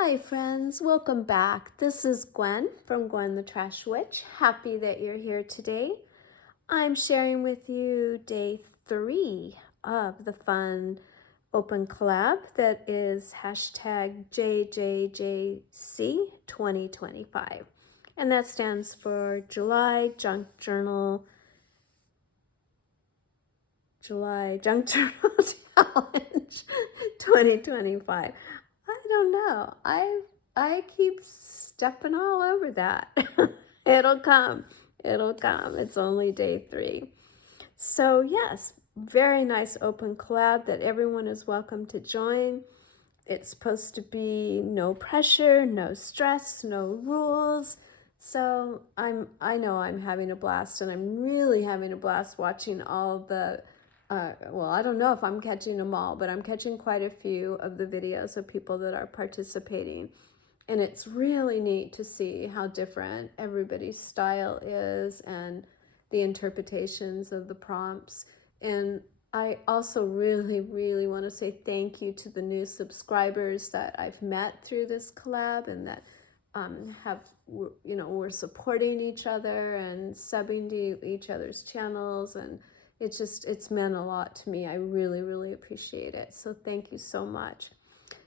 Hi friends, welcome back. This is Gwen from Gwen the Trash Witch. Happy that you're here today. I'm sharing with you day 3 of the fun open collab that is hashtag JJJC 2025. And that stands for July Junk Journal Challenge 2025. I don't know. I keep stepping all over that. It'll come. It'll come. It's only day 3. So yes, very nice open collab that everyone is welcome to join. It's supposed to be no pressure, no stress, no rules. So I know I'm having a blast, and I'm really having a blast watching all the well, I don't know if I'm catching them all, but I'm catching quite a few of the videos of people that are participating. And it's really neat to see how different everybody's style is and the interpretations of the prompts. And I also really want to say thank you to the new subscribers that I've met through this collab and that we're supporting each other and subbing to each other's channels, and it's meant a lot to me. I really appreciate it. So thank you so much.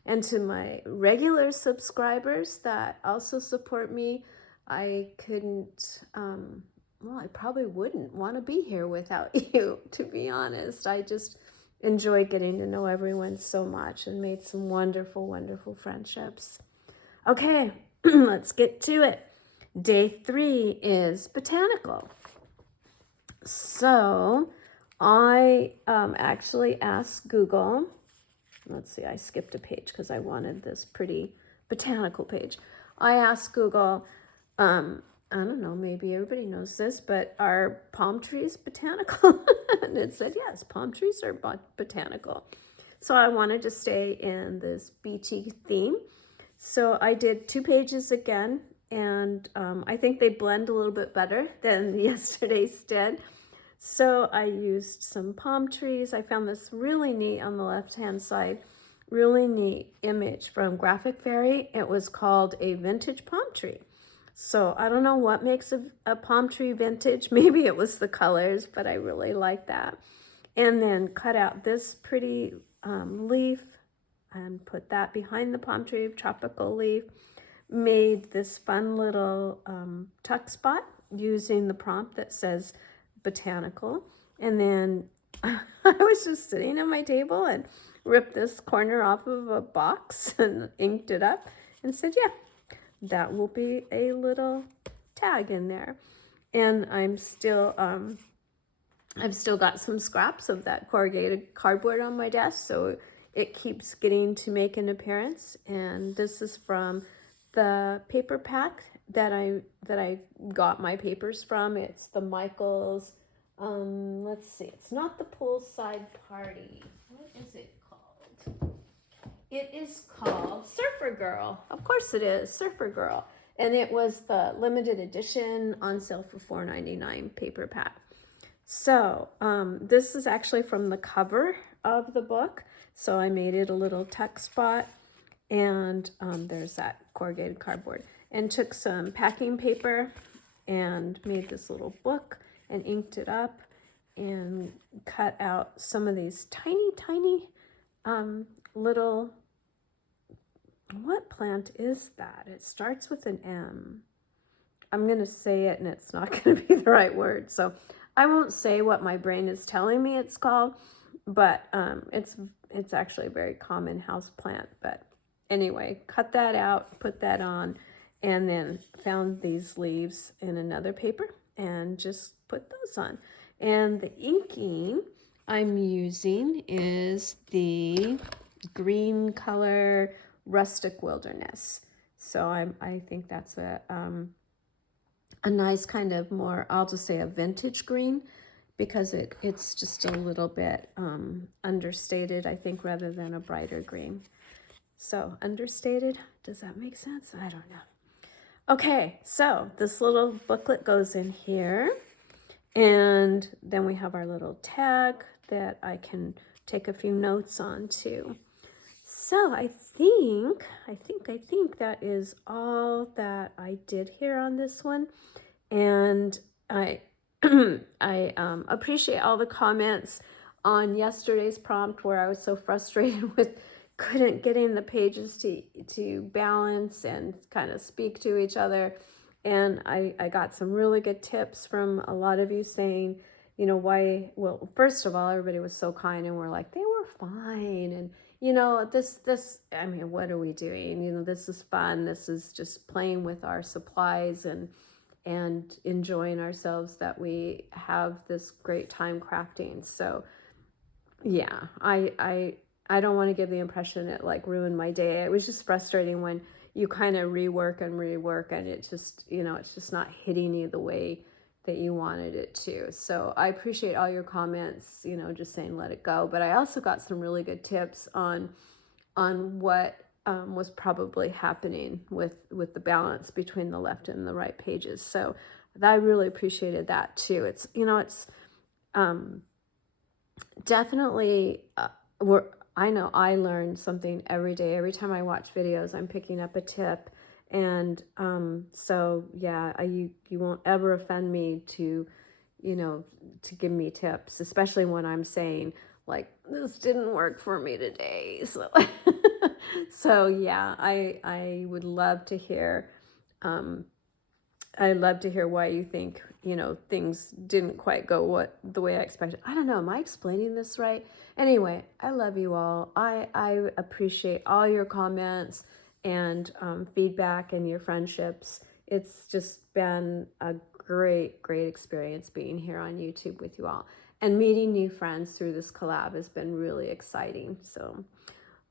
And to my regular subscribers that also support me, I couldn't, well, I probably wouldn't want to be here without you, to be honest. I just enjoy getting to know everyone so much and made some wonderful friendships. Okay, let's get to it. Day 3 is botanical. So I actually asked Google, let's see, I skipped a page because I wanted this pretty botanical page. I asked Google, I don't know, maybe everybody knows this, but are palm trees botanical? And it said, yes, palm trees are botanical. So I wanted to stay in this beachy theme. So I did 2 pages again, and I think they blend a little bit better than yesterday's did. So I used some palm trees. I found this really neat on the left-hand side, really neat image from Graphic Fairy. It was called a vintage palm tree. So I don't know what makes a palm tree vintage. Maybe it was the colors, but I really like that. And then cut out this pretty leaf and put that behind the palm tree, tropical leaf. Made this fun little tuck spot using the prompt that says botanical. And then I was just sitting at my table and ripped this corner off of a box and inked it up and said, yeah, that will be a little tag in there. And I've still got some scraps of that corrugated cardboard on my desk, so it keeps getting to make an appearance. And this is from the paper pack that I got my papers from. It's the Michaels, let's see, it's not the Poolside Party. What is it called? It is called Surfer Girl. Of course it is, Surfer Girl. And it was the limited edition on sale for $4.99 paper pack. So this is actually from the cover of the book. So I made it a little tuck spot, and there's that corrugated cardboard, and took some packing paper and made this little book and inked it up and cut out some of these tiny little, what plant is that? It starts with an M. I'm going to say it and it's not going to be the right word, so I won't say what my brain is telling me it's called, but it's actually a very common house plant. But anyway, cut that out, put that on, and then found these leaves in another paper and just put those on. And the inking I'm using is the green color Rustic Wilderness. So I think that's a nice kind of more, I'll just say a vintage green, because it's just a little bit understated, I think, rather than a brighter green. So understated, does that make sense? I don't know. Okay, so this little booklet goes in here, and then we have our little tag that I can take a few notes on too. So I think that is all that I did here on this one. And I I appreciate all the comments on yesterday's prompt where I was so frustrated with couldn't getting the pages to balance and kind of speak to each other. And I got some really good tips from a lot of you saying, you know, why, well, first of all, everybody was so kind and we're like, they were fine. And, you know, I mean, what are we doing? You know, this is fun. This is just playing with our supplies and enjoying ourselves, that we have this great time crafting. So yeah, I don't want to give the impression it like ruined my day. It was just frustrating when you kind of rework and it just, you know, it's just not hitting you the way that you wanted it to. So I appreciate all your comments, you know, just saying let it go. But I also got some really good tips on what was probably happening with the balance between the left and the right pages. So I really appreciated that too. It's, you know, it's definitely I know I learn something every day. Every time I watch videos, I'm picking up a tip. And so yeah, you won't ever offend me to, you know, to give me tips, especially when I'm saying like, this didn't work for me today. So so yeah, I would love to hear I'd love to hear why you think, you know, things didn't quite go the way I expected. I don't know. Am I explaining this right? Anyway, I love you all. I appreciate all your comments and feedback and your friendships. It's just been a great experience being here on YouTube with you all. And meeting new friends through this collab has been really exciting. So,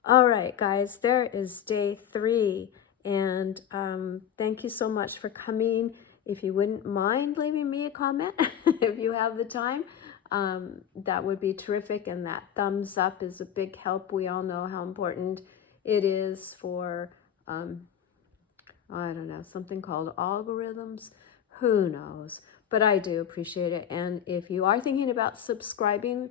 all right, guys, there is day 3. And thank you so much for coming. If you wouldn't mind leaving me a comment, if you have the time, that would be terrific. And that thumbs up is a big help. We all know how important it is for, I don't know, something called algorithms. Who knows? But I do appreciate it. And if you are thinking about subscribing,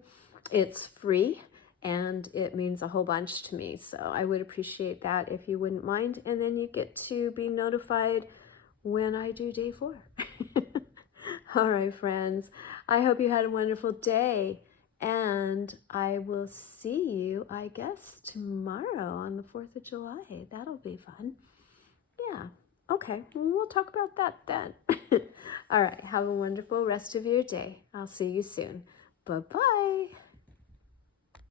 it's free. And it means a whole bunch to me. So I would appreciate that if you wouldn't mind. And then you get to be notified when I do day 4. All right, friends. I hope you had a wonderful day. And I will see you, I guess, tomorrow on the 4th of July. That'll be fun. Yeah. Okay. We'll talk about that then. All right. Have a wonderful rest of your day. I'll see you soon. Bye-bye.